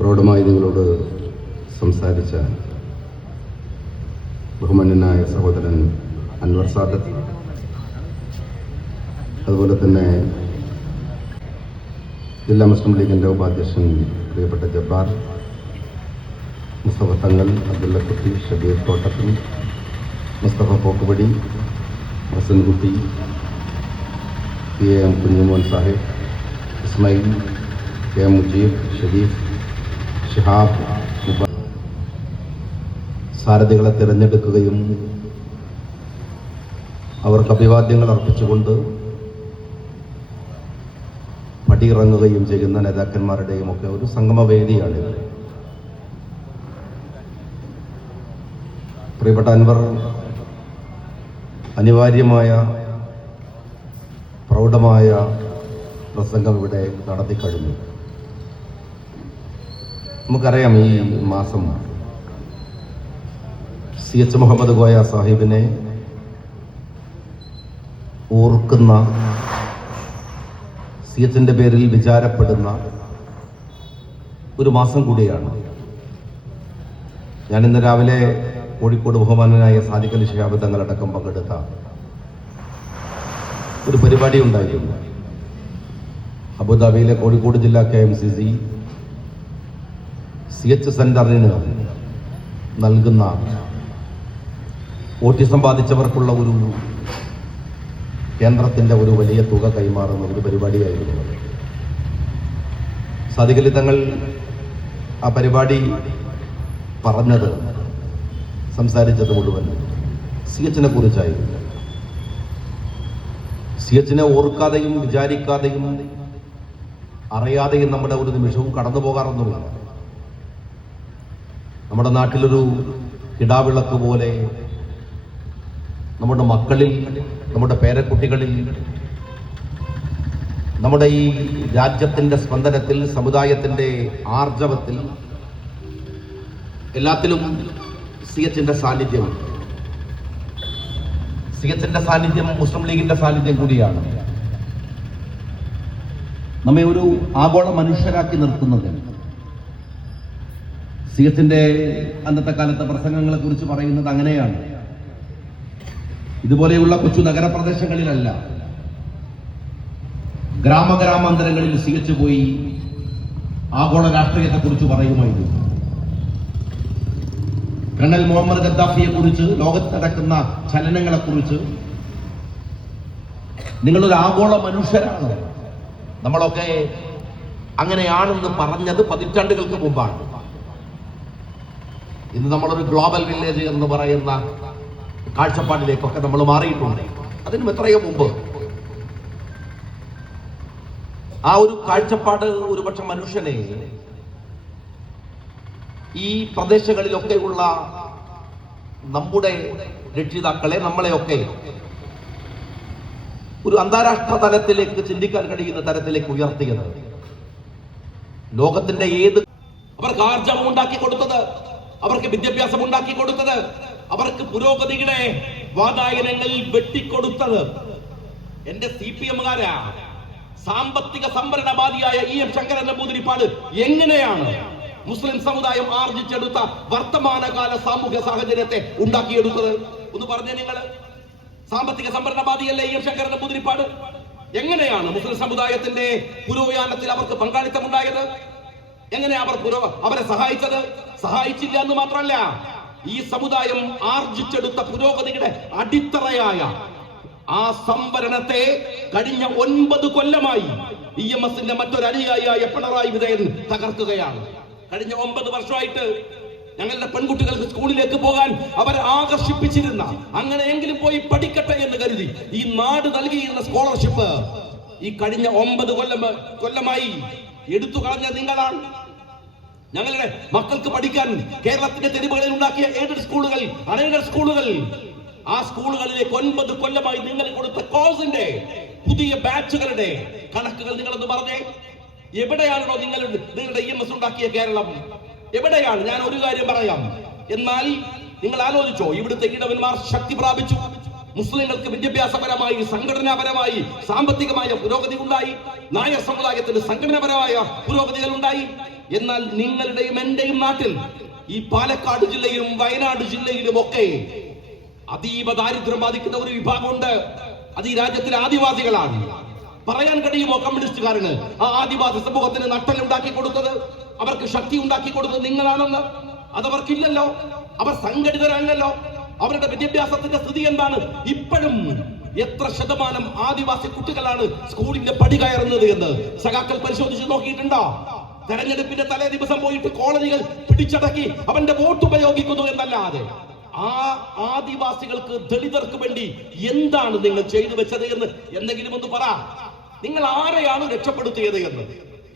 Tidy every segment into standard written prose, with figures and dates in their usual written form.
പ്രൗഢമായി നിങ്ങളോട് സംസാരിച്ച ബഹുമാന്യനായ സഹോദരൻ അൻവർ സാദത്ത്, അതുപോലെ തന്നെ ജില്ലാ മുസ്ലിം ലീഗിൻ്റെ ഉപാധ്യക്ഷൻ പ്രിയപ്പെട്ട ജബ്ബാർ, മുസ്തഫ തങ്ങൾ, അബ്ദുള്ളക്കുട്ടി, ഷബീർ തോട്ടത്തിൽ, മുസ്തഫ പോക്കുപടി, ഹസൻകുട്ടി, PM കുഞ്ഞുമോൻ സാഹിബ്, ഇസ്മായിൽ, KM മുജീബ്, ഷരീഫ്, ഷിഹാബ്, സാരഥികളെ തിരഞ്ഞെടുക്കുകയും അവർക്ക് അഭിവാദ്യങ്ങൾ അർപ്പിച്ചുകൊണ്ട് പടിയിറങ്ങുകയും ചെയ്യുന്ന നേതാക്കന്മാരുടെയും ഒക്കെ ഒരു സംഗമവേദിയാണിത്. പ്രിയപ്പെട്ട അൻവർ അനിവാര്യമായ പ്രൗഢമായ പ്രസംഗം ഇവിടെ നടത്തിക്കഴിഞ്ഞു. നമുക്കറിയാം, ഈ മാസം CH മുഹമ്മദ് കോയ സാഹിബിനെ ഓർക്കുന്ന, CHന്റെ പേരിൽ വിചാരപ്പെടുന്ന ഒരു മാസം കൂടിയാണ്. ഞാൻ ഇന്ന് രാവിലെ കോഴിക്കോട് ബഹുമാനനായ സാദിഖ് അലി ശിഹാബ് തങ്ങളടക്കം പങ്കെടുത്ത ഒരു പരിപാടി ഉണ്ടായിരുന്നു. അബുദാബിയിലെ കോഴിക്കോട് ജില്ലാ KMCC CH സെന്ററിന് നൽകുന്ന ഓട്ടിസം ബാധിച്ചവർക്കുള്ള ഒരു കേന്ദ്രത്തിന്റെ ഒരു വലിയ തുക കൈമാറുന്ന ഒരു പരിപാടിയായിരുന്നു. സാദിഖ് അലി തങ്ങൾ ആ പരിപാടി പറഞ്ഞത്, സംസാരിച്ചത് മുഴുവൻ CHനെ കുറിച്ചായിരുന്നു. CHനെ ഓർക്കാതെയും വിചാരിക്കാതെയും അറിയാതെയും നമ്മുടെ ഒരു നിമിഷവും കടന്നു പോകാറൊന്നുമില്ല. നമ്മുടെ നാട്ടിലൊരു കിടാവിളക്ക് പോലെ നമ്മുടെ മക്കളിൽ, നമ്മുടെ പേരക്കുട്ടികളിൽ, നമ്മുടെ ഈ രാജ്യത്തിന്റെ സ്പന്ദനത്തിൽ, സമുദായത്തിന്റെ ആർജവത്തിൽ, എല്ലാത്തിലും CHന്റെ സാന്നിധ്യമുണ്ട്. CHന്റെ സാന്നിധ്യം മുസ്ലിം ലീഗിന്റെ സാന്നിധ്യം കൂടിയാണ്. നമ്മെ ഒരു ആഗോള മനുഷ്യരാക്കി നിർത്തുന്നത്. CHന്റെ അന്നത്തെ കാലത്തെ പ്രസംഗങ്ങളെ കുറിച്ച് പറയുന്നത് അങ്ങനെയാണ്. ഇതുപോലെയുള്ള കൊച്ചു നഗരപ്രദേശങ്ങളിലല്ല, ഗ്രാമാന്തരങ്ങളിൽ CH പോയി ആഗോള രാഷ്ട്രീയത്തെ കുറിച്ച് പറയുമായിരുന്നു. കേണൽ മുഹമ്മദ് ഗദ്ദാഫിയെ കുറിച്ച്, ലോകത്ത് നടക്കുന്ന ചലനങ്ങളെ കുറിച്ച്, നിങ്ങളൊരു ആഗോള മനുഷ്യരാണ്, നമ്മളൊക്കെ അങ്ങനെയാണെന്ന് പറഞ്ഞത് പതിറ്റാണ്ടുകൾക്ക് മുമ്പാണ്. ഇന്ന് നമ്മളൊരു ഗ്ലോബൽ വില്ലേജ് എന്ന് പറയുന്ന കാഴ്ചപ്പാടിലേക്കൊക്കെ നമ്മൾ മാറിയിട്ടുണ്ട്. അതിനും എത്രയോ മുമ്പ് ആ ഒരു കാഴ്ചപ്പാട് ഒരുപക്ഷെ മനുഷ്യനെ ഈ പ്രദേശങ്ങളിലൊക്കെയുള്ള നമ്മുടെ രക്ഷിതാക്കളെ, നമ്മളെയൊക്കെ ഒരു അന്താരാഷ്ട്ര തലത്തിലേക്ക് ചിന്തിക്കാൻ കഴിയുന്ന തരത്തിലേക്ക് ഉയർത്തിയത്. ലോകത്തിന്റെ അവർക്ക് ആർജവം ഉണ്ടാക്കി കൊടുത്തത്, അവർക്ക് വിദ്യാഭ്യാസം ഉണ്ടാക്കി കൊടുത്തത്, അവർക്ക് പുരോഗതിയുടെ വാതായനങ്ങൾ വെട്ടിക്കൊടുത്തത് എന്റെ CPM-കാരാ. സാമ്പത്തിക സംവരണവാദിയായ EM ശങ്കരൻ നമ്പൂതിരിപ്പാട് എങ്ങനെയാണ് മുസ്ലിം സമുദായം ആർജിച്ചെടുത്ത വർത്തമാനകാല സാമൂഹ്യ സാഹചര്യത്തെ ഉണ്ടാക്കിയെടുത്തത്? ഒന്ന് പറഞ്ഞേ നിങ്ങൾ. സാമ്പത്തിക സംവരണവാദിയല്ലേ EM ശങ്കരൻ നമ്പൂതിരിപ്പാട്? എങ്ങനെയാണ് മുസ്ലിം സമുദായത്തിന്റെ പുരോഗമനത്തിൽ അവർക്ക് പങ്കാളിത്തം ഉണ്ടായത്? എങ്ങനെ അവരെ സഹായിച്ചത്? സഹായിച്ചില്ല എന്ന് മാത്രമല്ല, ഈ സമുദായം ആർജിച്ചെടുത്ത പുരോഗതിയുടെ അടിത്തറയായ ആ സംവരണത്തെ കഴിഞ്ഞ 9 കൊല്ലമായി EMSന്റെ മറ്റൊരു അനുയായിയായ പിണറായി വിജയൻ തകർക്കുകയാണ്. കഴിഞ്ഞ 9 വർഷമായിട്ട് ഞങ്ങളുടെ പെൺകുട്ടികൾക്ക് സ്കൂളിലേക്ക് പോകാൻ അവരെ ആകർഷിപ്പിച്ചിരുന്ന, അങ്ങനെയെങ്കിലും പോയി പഠിക്കട്ടെ എന്ന് കരുതി ഈ നാട് നൽകിയിരുന്ന സ്കോളർഷിപ്പ് ഈ കഴിഞ്ഞ 9 കൊല്ലമായി എടുത്തു കളഞ്ഞ നിങ്ങളാണ്. ഞങ്ങളുടെ മക്കൾക്ക് പഠിക്കാൻ കേരളത്തിന്റെ തെരുവുകളിൽ ഉണ്ടാക്കിയ എയ്ഡഡ് സ്കൂളുകൾ, അൺഎയ്ഡഡ് സ്കൂളുകൾ, ആ സ്കൂളുകളിലേക്ക് 9 കൊല്ലമായി നിങ്ങൾ കൊടുത്ത കോഴ്സിന്റെ പുതിയ ബാച്ചുകളുടെ കണക്കുകൾ നിങ്ങളൊന്ന് പറഞ്ഞേ. എവിടെയാണോ നിങ്ങളുടെ EMS ഉണ്ടാക്കിയ കേരളം? എവിടെയാണ്? ഞാൻ ഒരു കാര്യം പറയാം. എന്നാൽ നിങ്ങൾ ആലോചിച്ചോ, ഇവിടുത്തെ ഇടവന്മാർ ശക്തി പ്രാപിച്ചു. മുസ്ലിങ്ങൾക്ക് വിദ്യാഭ്യാസപരമായി, സംഘടനാപരമായി, സാമ്പത്തികമായ പുരോഗതി ഉണ്ടായി. നായർ സമുദായത്തിന് സംഘടനാപരമായ പുരോഗതികൾ ഉണ്ടായി. എന്നാൽ നിങ്ങളുടെയും എന്റെയും നാട്ടിൽ ഈ പാലക്കാട് ജില്ലയിലും വയനാട് ജില്ലയിലും ഒക്കെ അതീവ ദാരിദ്ര്യം ബാധിക്കുന്ന ഒരു വിഭാഗമുണ്ട്. അത് ഈ രാജ്യത്തിലെ ആദിവാസികളാണ്. പറയാൻ കഴിയുമോ കമ്മ്യൂണിസ്റ്റുകാരന് ആ ആദിവാസി സമൂഹത്തിന് നട്ടലുണ്ടാക്കി കൊടുത്തത്, അവർക്ക് ശക്തി ഉണ്ടാക്കി കൊടുത്തത് നിങ്ങളാണെന്ന്? അതവർക്കില്ലല്ലോ. അവർ സംഘടിതരല്ലല്ലോ. അവരുടെ വിദ്യാഭ്യാസത്തിന്റെ സ്ഥിതി എന്താണ്? ഇപ്പോഴും എത്ര ശതമാനം ആദിവാസി കുട്ടികളാണ് സ്കൂളിന്റെ പടി കയറുന്നത് എന്ന് സഖാക്കൾ പരിശോധിച്ച് നോക്കിയിട്ടുണ്ടോ? തെരഞ്ഞെടുപ്പിന്റെ തലേ ദിവസം പോയിട്ട് കോളനികൾ പിടിച്ചടക്കി അവന്റെ വോട്ട് ഉപയോഗിക്കുന്നു എന്നല്ലാതെ ആ ആദിവാസികൾക്ക്, ദളിതർക്ക് വേണ്ടി എന്താണ് നിങ്ങൾ ചെയ്തു വെച്ചത് എന്ന് എന്തെങ്കിലും ഒന്ന് പറ. നിങ്ങൾ ആരെയാണ് രക്ഷപ്പെടുത്തിയത് എന്ന്,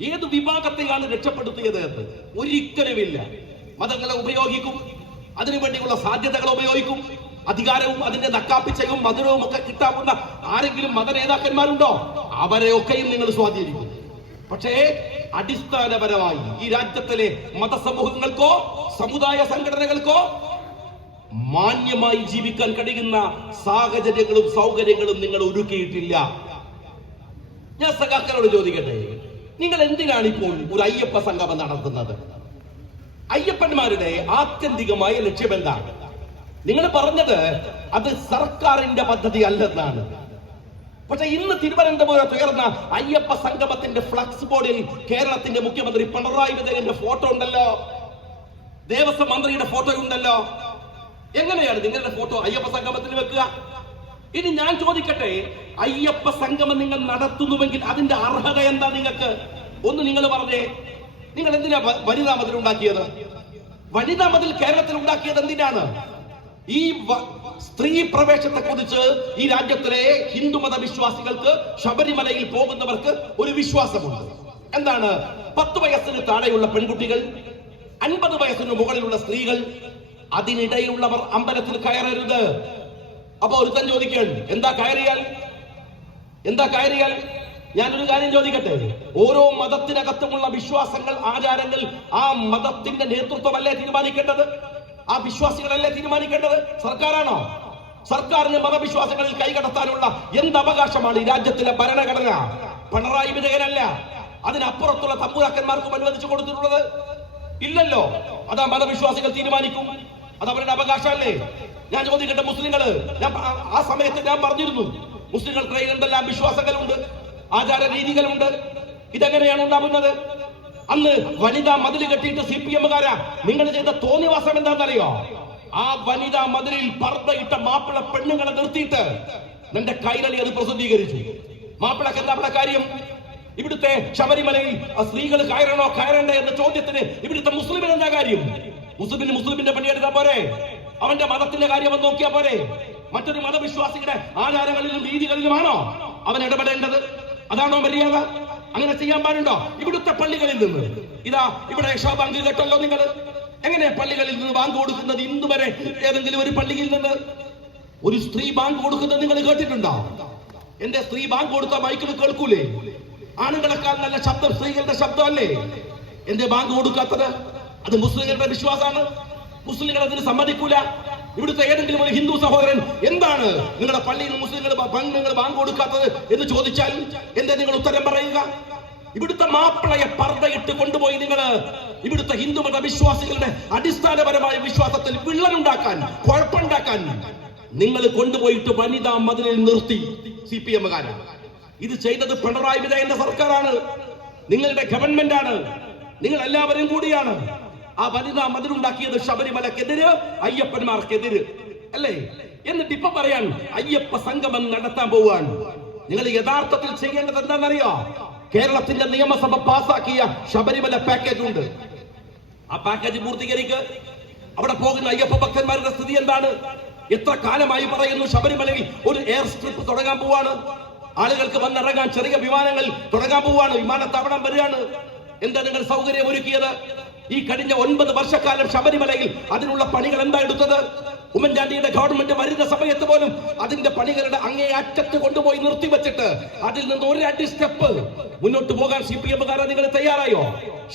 ഏത് വിഭാഗത്തെയാണ് രക്ഷപ്പെടുത്തിയത് എന്ന്? ഒരിക്കലുമില്ല. മതങ്ങളെ ഉപയോഗിക്കും, അതിനുവേണ്ടിയുള്ള സാധ്യതകൾ ഉപയോഗിക്കും. അധികാരവും അതിന്റെ നക്കാപ്പിച്ചയും മധുരവും ഒക്കെ കിട്ടാവുന്ന ആരെങ്കിലും മത നേതാക്കന്മാരുണ്ടോ? അവരെയൊക്കെയും നിങ്ങൾ സ്വാധീനിക്കും. പക്ഷേ അടിസ്ഥാനപരമായി ഈ രാജ്യത്തിലെ മതസമൂഹങ്ങൾക്കോ സമുദായ സംഘടനകൾക്കോ മാന്യമായി ജീവിക്കാൻ കഴിയുന്ന സാഹചര്യങ്ങളും സൗകര്യങ്ങളും നിങ്ങൾ ഒരുക്കിയിട്ടില്ല. ഞാൻ സഖാക്കളോട് ചോദിക്കട്ടെ, നിങ്ങൾ എന്തിനാണ് ഇപ്പോൾ ഒരു അയ്യപ്പ സംഗമം നടത്തുന്നത്? അയ്യപ്പന്മാരുടെ ആത്യന്തികമായ ലക്ഷ്യം എന്താണ്? നിങ്ങൾ പറഞ്ഞത് അത് സർക്കാരിന്റെ പദ്ധതി അല്ലെന്നാണ്. പക്ഷെ ഇന്ന് തിരുവനന്തപുരത്ത് ഉയർന്ന അയ്യപ്പ സംഗമത്തിന്റെ ഫ്ലക്സ് ബോർഡിൽ കേരളത്തിന്റെ മുഖ്യമന്ത്രി പിണറായി വിജയന്റെ ഫോട്ടോ ഉണ്ടല്ലോ, ദേവസ്വം മന്ത്രിയുടെ ഫോട്ടോ ഉണ്ടല്ലോ. എങ്ങനെയാണ് നിങ്ങളുടെ ഫോട്ടോ അയ്യപ്പ സംഗമത്തിൽ വെക്കുക? ഇനി ഞാൻ ചോദിക്കട്ടെ, അയ്യപ്പ സംഗമം നിങ്ങൾ നടത്തുന്നുവെങ്കിൽ അതിന്റെ അർഹത എന്താ നിങ്ങൾക്ക്? ഒന്ന് നിങ്ങൾ പറഞ്ഞേ. നിങ്ങൾ എന്തിനാ വനിതാ മതിൽ ഉണ്ടാക്കിയത്? വനിതാ മതിൽ കേരളത്തിൽ ഉണ്ടാക്കിയത് എന്തിനാണ്? ഈ സ്ത്രീ പ്രവേശത്തെ കുറിച്ച് ഈ രാജ്യത്തിലെ ഹിന്ദുമത വിശ്വാസികൾക്ക്, ശബരിമലയിൽ പോകുന്നവർക്ക് ഒരു വിശ്വാസമുണ്ട്. എന്താണ്? 10 വയസ്സിന് താഴെയുള്ള പെൺകുട്ടികൾ, 50 വയസ്സിന് മുകളിലുള്ള സ്ത്രീകൾ, അതിനിടയിലുള്ളവർ അമ്പലത്തിൽ കയറരുത്. അപ്പൊ ഒരുത്തൻ ചോദിക്കാൻ, എന്താ കയറിയാൽ? ഞാനൊരു കാര്യം ചോദിക്കട്ടെ, ഓരോ മതത്തിനകത്തുമുള്ള വിശ്വാസങ്ങൾ, ആചാരങ്ങൾ ആ മതത്തിന്റെ നേതൃത്വമല്ലേ തീരുമാനിക്കേണ്ടത്? ആ വിശ്വാസികളല്ലേ തീരുമാനിക്കേണ്ടത്? സർക്കാരാണോ? സർക്കാരിന് മതവിശ്വാസങ്ങളിൽ കൈകടത്താനുള്ള എന്ത് അവകാശമാണ് ഈ രാജ്യത്തിലെ ഭരണഘടന? പിണറായി വിജയനല്ല, അതിനപ്പുറത്തുള്ള തമ്പുരാക്കന്മാർക്കും അനുവദിച്ചു കൊടുത്തിട്ടുള്ളത് ഇല്ലല്ലോ. അതാ മതവിശ്വാസികൾ തീരുമാനിക്കും, അത് അവരുടെ അവകാശമല്ലേ? ഞാൻ ചോദിക്കട്ടെ, മുസ്ലിങ്ങള്, ആ സമയത്ത് ഞാൻ പറഞ്ഞിരുന്നു, മുസ്ലിങ്ങൾക്ക് എന്തെല്ലാം വിശ്വാസങ്ങളുണ്ട്, ആചാര രീതികളുണ്ട്. ഇതെങ്ങനെയാണ് ഉണ്ടാകുന്നത്? അന്ന് വനിതാ മതിൽ കെട്ടിയിട്ട് CPM-കാരാ നിങ്ങൾ ചെയ്ത തോന്നിവാസം എന്താണെന്നറിയോ? ആ വനിതാ മതിലിൽ പർദ്ദയിട്ട മാപ്പിള പെണ്ണുങ്ങളെ നിർത്തിയിട്ട് നിന്റെ കൈരളി അത് പ്രസിദ്ധീകരിച്ചു. മാപ്പിളക്ക് എന്താ അവിടെ കാര്യം? ഇവിടുത്തെ ശബരിമലയിൽ സ്ത്രീകൾ കയറണ്ടേ എന്ന ചോദ്യത്തിന് ഇവിടുത്തെ മുസ്ലിമിന് എന്താ കാര്യം? മുസ്ലിമിന്റെ പണിയെടുത്താ പോരെ? അവന്റെ മതത്തിന്റെ കാര്യം അവൻ നോക്കിയാ പോരെ? മറ്റൊരു മതവിശ്വാസിയുടെ ആചാരങ്ങളിലും രീതികളിലുമാണോ അവൻ ഇടപെടേണ്ടത്? അതാണോ മര്യാദ? അങ്ങനെ ചെയ്യാൻ പാടുണ്ടോ? ഇവിടുത്തെ പള്ളികളിൽ നിന്ന് ഇതാ ഇവിടെ ബാങ്ക് കേട്ടല്ലോ നിങ്ങൾ. എങ്ങനെ പള്ളികളിൽ നിന്ന് ബാങ്ക് കൊടുക്കുന്നത്? ഇന്ന് വരെ ഏതെങ്കിലും ഒരു പള്ളിയിൽ നിന്ന് ഒരു സ്ത്രീ ബാങ്ക് കൊടുക്കുന്നത് നിങ്ങൾ കേട്ടിട്ടുണ്ടോ? എന്റെ സ്ത്രീ ബാങ്ക് കൊടുത്ത മൈക്കിൽ കേൾക്കൂലേ? ആണുങ്ങളെക്കാൾ നല്ല ശബ്ദം സ്ത്രീകളുടെ ശബ്ദമല്ലേ? എന്റെ ബാങ്ക് കൊടുക്കാത്തത്? അത് മുസ്ലിങ്ങളുടെ വിശ്വാസമാണ്. മുസ്ലിങ്ങൾ അതിന് സമ്മതിക്കൂല. ഇവിടുത്തെ ഏതെങ്കിലും ഒരു ഹിന്ദു സഹോദരൻ എന്താണ് നിങ്ങളുടെ പള്ളിയിൽ മുസ്ലിങ്ങൾ ബാങ്ക് കൊടുക്കാത്തത് എന്ന് ചോദിച്ചാൽ എന്താ നിങ്ങൾ ഉത്തരം പറയുക? ഇവിടുത്തെ മാപ്പിളയെ പർദ്ദയിട്ട് കൊണ്ടുപോയി നിങ്ങൾ ഇവിടുത്തെ ഹിന്ദുമത വിശ്വാസികളുടെ അടിസ്ഥാനപരമായ വിശ്വാസത്തിൽ വിള്ളലുണ്ടാക്കാൻ, കുഴപ്പമുണ്ടാക്കാൻ നിങ്ങൾ കൊണ്ടുപോയിട്ട് വനിതാ മതിലിൽ നിർത്തി. CPM-കാരാണ് ഇത് ചെയ്തത്. പിണറായി വിജയന്റെ സർക്കാരാണ്, നിങ്ങളുടെ ഗവൺമെന്റ് ആണ്, നിങ്ങൾ എല്ലാവരും കൂടിയാണ്. ആ വനിതാ മതിലുണ്ടാക്കിയത് ശബരിമലക്കെതിര്, അയ്യപ്പന്മാർക്കെതിര് അല്ലേ? എന്നിട്ട് ഇപ്പൊ പറയാൻ അയ്യപ്പ സംഗമം നടത്താൻ പോവാൻ. നിങ്ങൾ യഥാർത്ഥത്തിൽ ചെയ്യേണ്ടത് എന്താണെന്നറിയോ? കേരളത്തിന്റെ നിയമസഭ പാസാക്കിയ ശബരിമല പാക്കേജ് ഉണ്ട്. ആ പാക്കേജ് പൂർത്തീകരിക്ക്. അവിടെ പോകുന്ന അയ്യപ്പ ഭക്തന്മാരുടെ സ്ഥിതി എന്താണ്? എത്ര കാലമായി പറയുന്നു ശബരിമലയിൽ ഒരു എയർ സ്ട്രിപ്പ് തുടങ്ങാൻ പോവാണ്, ആളുകൾക്ക് വന്നിറങ്ങാൻ ചെറിയ വിമാനങ്ങൾ തുടങ്ങാൻ പോവാണ്, വിമാനത്താവളം വരികയാണ്. എന്താ നിങ്ങൾ സൗകര്യം ഒരുക്കിയത്? ഈ കഴിഞ്ഞ 9 വർഷക്കാലം ശബരിമലയിൽ അതിനുള്ള പണികൾ എന്താ എടുത്തത്? ഉമ്മൻചാണ്ടിയുടെ ഗവൺമെന്റ് വരുന്ന സമയത്ത് പോലും അതിന്റെ പണികളുടെ അങ്ങേ അറ്റത്ത് കൊണ്ടുപോയി നിർത്തിവെച്ചിട്ട് അതിൽ നിന്ന് ഒരു അടി സ്റ്റെപ്പ് മുന്നോട്ട് പോകാൻ CPM-കാരെ നിങ്ങൾ തയ്യാറായോ?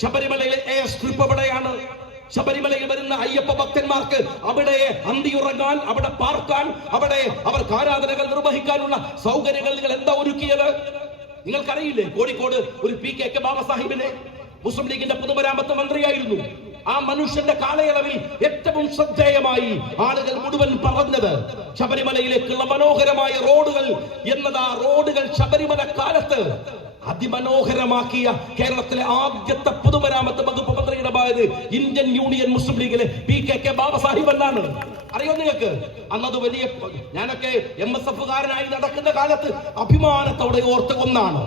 ശബരിമലയിലെ എയർ സ്ട്രിപ്പ് എവിടെയാണ്? ശബരിമലയിൽ വരുന്ന അയ്യപ്പ ഭക്തന്മാർക്ക് അവിടെ അന്തിയുറങ്ങാൻ, അവിടെ പാർക്കാൻ, അവിടെ അവർക്ക് ആരാധനകൾ നിർവഹിക്കാനുള്ള സൗകര്യങ്ങൾ നിങ്ങൾ എന്താ ഒരുക്കിയത്? നിങ്ങൾക്കറിയില്ലേ? കോഴിക്കോട് ഒരു PKK ബാബ സാഹിബിനെ മുസ്ലിം ലീഗിന്റെ പൊതുമരാമത്ത് മന്ത്രിയായിരുന്നു. ആ മനുഷ്യന്റെ കാലയളവിൽ ഏറ്റവും ശ്രദ്ധേയമായി ആളുകൾ മുഴുവൻ പറഞ്ഞത് ശബരിമലയിലേക്കുള്ള മനോഹരമായ റോഡുകൾ എന്നതാ. റോഡുകൾ ശബരിമല കാലത്ത് അതിമനോഹരമാക്കിയ കേരളത്തിലെ ആദ്യത്തെ പൊതുമരാമത്ത് വകുപ്പ് മന്ത്രിയുടെ ഭാര്യ ഇന്ത്യൻ യൂണിയൻ മുസ്ലിം ലീഗിലെ PKK ബാബ സാഹിബ് എന്നാണ്. അറിയോ നിങ്ങൾക്ക്? അന്നത് വലിയ, ഞാനൊക്കെ MSF കാരനായി നടക്കുന്ന കാലത്ത് അഭിമാനത്തോടെ ഓർത്ത ഒന്നാണ്.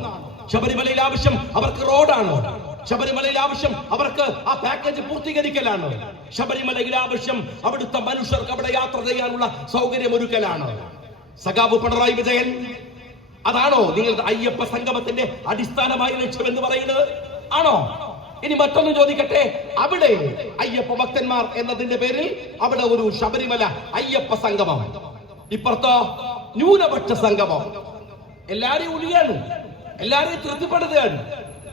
ശബരിമലയിൽ ആവശ്യം അവർക്ക് റോഡാണ്. ശബരിമലയിൽ ആവശ്യം അവർക്ക് ആ പാക്കേജ് പൂർത്തീകരിക്കലാണ്. ശബരിമലയിൽ ആവശ്യം അവിടുത്തെ മനുഷ്യർക്ക് അവിടെ യാത്ര ചെയ്യാനുള്ള സൗകര്യമൊരുക്കലാണ്. സഖാവ് പിണറായി വിജയൻ, അതാണോ നിങ്ങളുടെ അയ്യപ്പ സംഗമത്തിന്റെ അടിസ്ഥാനമായ ലക്ഷ്യം എന്ന് പറയുന്നത്? ആണോ? ഇനി മറ്റൊന്ന് ചോദിക്കട്ടെ, അവിടെ അയ്യപ്പ ഭക്തന്മാർ എന്നതിന്റെ പേരിൽ അവിടെ ഒരു ശബരിമല അയ്യപ്പ സംഗമം, ഇപ്പുറത്തോ ന്യൂനപക്ഷ സംഗമം. എല്ലാരെയും ഉഴിയാണ്, എല്ലാരെയും തൃപ്തിപ്പെടുത്തുകയാണ്.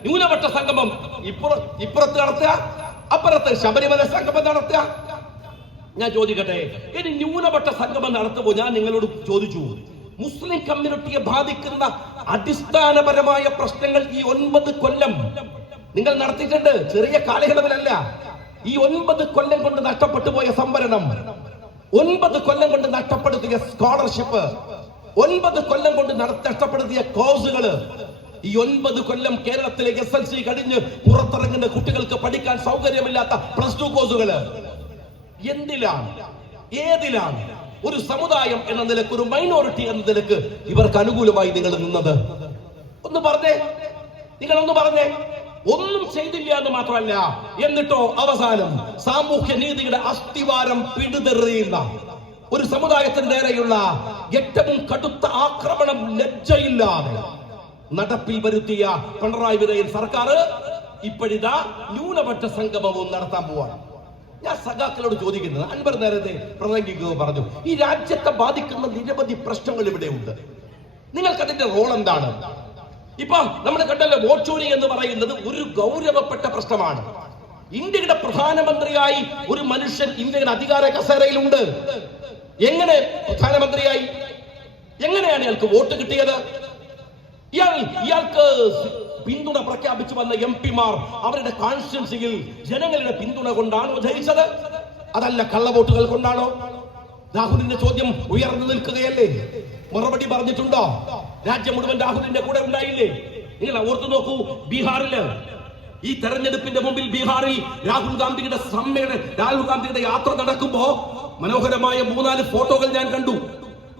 ന്യൂനപക്ഷ സംഗമം ഇപ്പുറത്ത് നടത്തുക, അപ്പുറത്ത് ശബരിമല സംഗമം നടത്തുക. ഞാൻ ചോദിക്കട്ടെ, ഇനി ന്യൂനപക്ഷ സംഗമം നടത്തുമ്പോൾ ഞാൻ നിങ്ങളോട് ചോദിച്ചു, മുസ്ലിം കമ്മ്യൂണിറ്റിയെ ബാധിക്കുന്ന അടിസ്ഥാനപരമായ പ്രശ്നങ്ങൾ ഈ 9 കൊല്ലം നിങ്ങൾ നടത്തിയിട്ടുണ്ട്. ചെറിയ കാലയളവിലല്ല. ഈ 9 കൊല്ലം കൊണ്ട് നഷ്ടപ്പെട്ടു പോയ സംവരണം, 9 കൊല്ലം കൊണ്ട് നഷ്ടപ്പെടുത്തിയ സ്കോളർഷിപ്പ്, 9 കൊല്ലം കൊണ്ട് നഷ്ടപ്പെടുത്തിയ കോഴ്സുകള്, ഈ 9 കൊല്ലം കേരളത്തിലെ SLC കഴിഞ്ഞ് പുറത്തിറങ്ങുന്ന കുട്ടികൾക്ക് പഠിക്കാൻ സൗകര്യമില്ലാത്ത +2 കോഴ്സുകള്, എന്തിലാണ്, ഏതിലാണ് ഒരു സമുദായം എന്ന നിലക്ക്, ഒരു മൈനോറിറ്റി എന്ന നിലക്ക് ഇവർക്ക് അനുകൂലമായി നിങ്ങൾ നിന്നത്? ഒന്ന് പറഞ്ഞേ, നിങ്ങളൊന്ന് പറഞ്ഞേ. ഒന്നും ചെയ്തില്ല എന്ന് മാത്രമല്ല, എന്നിട്ടോ അവസാനം സാമൂഹ്യ നീതിയുടെ അസ്ഥിവാരം പിടിതെറിയുന്ന ഒരു സമുദായത്തിന് നേരെയുള്ള ഏറ്റവും കടുത്ത ആക്രമണം ലജ്ജയില്ലാതെ നടപ്പിൽ വരുത്തിയ പിണറായി വിജയൻ സർക്കാർ ഇപ്പോഴിതാ ന്യൂനപക്ഷ സംഗമവും നടത്താൻ പോവാണ്. ഞാൻ സഖാക്കളോട് ചോദിക്കുന്നത്, അൻവർ നേരത്തെ പ്രസംഗിക്കുക പറഞ്ഞു, ഈ രാജ്യത്തെ ബാധിക്കുന്ന നിരവധി പ്രശ്നങ്ങൾ ഇവിടെ ഉണ്ട്. നിങ്ങൾക്ക് അതിന്റെ റോൾ എന്താണ്? ഇപ്പൊ നമ്മൾ കണ്ടല്ലോ, വോട്ട് ചോരി എന്ന് പറയുന്നത് ഒരു ഗൗരവപ്പെട്ട പ്രശ്നമാണ്. ഇന്ത്യയുടെ പ്രധാനമന്ത്രിയായി ഒരു മനുഷ്യൻ ഇന്ത്യയുടെ അധികാര കസേരയിലുണ്ട്. എങ്ങനെ പ്രധാനമന്ത്രിയായി? എങ്ങനെയാണ് ഇയാൾക്ക് വോട്ട് കിട്ടിയത്? ഇയാൾക്ക് പിന്തുണ പ്രഖ്യാപിച്ചു വന്ന MP-മാർ അവരുടെ കോൺസ്റ്റിറ്റ്യുവൻസിയിൽ ജനങ്ങളുടെ പിന്തുണ കൊണ്ടാണോ ജയിച്ചത്? അതല്ല കള്ളവോട്ടുകൾ കൊണ്ടാണോ? രാഹുലിന്റെ ചോദ്യം ഉയർന്നു നിൽക്കുകയല്ലേ? മറുപടി പറഞ്ഞിട്ടുണ്ടോ? രാജ്യം മുഴുവൻ രാഹുലിന്റെ കൂടെ ഉണ്ടായില്ലേ? നിങ്ങൾ ഓർത്തു നോക്കൂ, ബീഹാറില് ഈ തെരഞ്ഞെടുപ്പിന്റെ മുമ്പിൽ ബീഹാറിൽ രാഹുൽ ഗാന്ധിയുടെ യാത്ര നടക്കുമ്പോ മനോഹരമായ 3-4 ഫോട്ടോകൾ ഞാൻ കണ്ടു.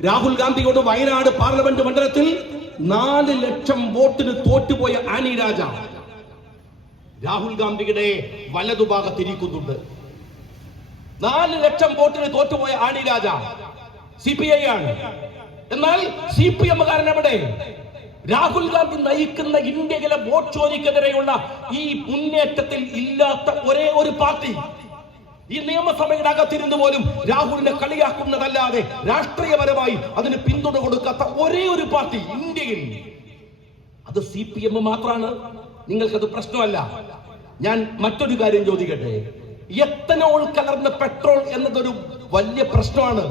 രാഹുൽ ഗാന്ധിയോട് വയനാട് പാർലമെന്റ് മണ്ഡലത്തിൽ 4 ലക്ഷം വോട്ടിന് തോറ്റുപോയ ആനി രാജ രാഹുൽ ഗാന്ധിയുടെ വലതുഭാഗത്തിരിക്കുന്നുണ്ട്. 4 ലക്ഷം വോട്ടിന് തോറ്റുപോയ ആനി രാജ CPI ആണ്. എന്നാൽ CPM-കാരൻ എവിടെ? രാഹുൽ ഗാന്ധി നയിക്കുന്ന ഇന്ത്യയിലെ വോട്ട് ചോരിക്കെതിരെയുള്ള ഈ മുന്നേറ്റത്തിൽ ഇല്ലാത്ത ഒരേ ഒരു പാർട്ടി, ഈ നിയമസഭയുടെ അകത്തിരുന്ന് പോലും രാഹുലിനെ കളിയാക്കുന്നതല്ലാതെ രാഷ്ട്രീയപരമായി അതിന് പിന്തുണ കൊടുക്കാത്ത ഒരേ ഒരു പാർട്ടി ഇന്ത്യയിൽ, അത് CPM മാത്രമാണ്. നിങ്ങൾക്കത് പ്രശ്നമല്ല. ഞാൻ മറ്റൊരു കാര്യം ചോദിക്കട്ടെ, എത്തനോൾ കലർന്ന പെട്രോൾ എന്നതൊരു വലിയ പ്രശ്നമാണ്.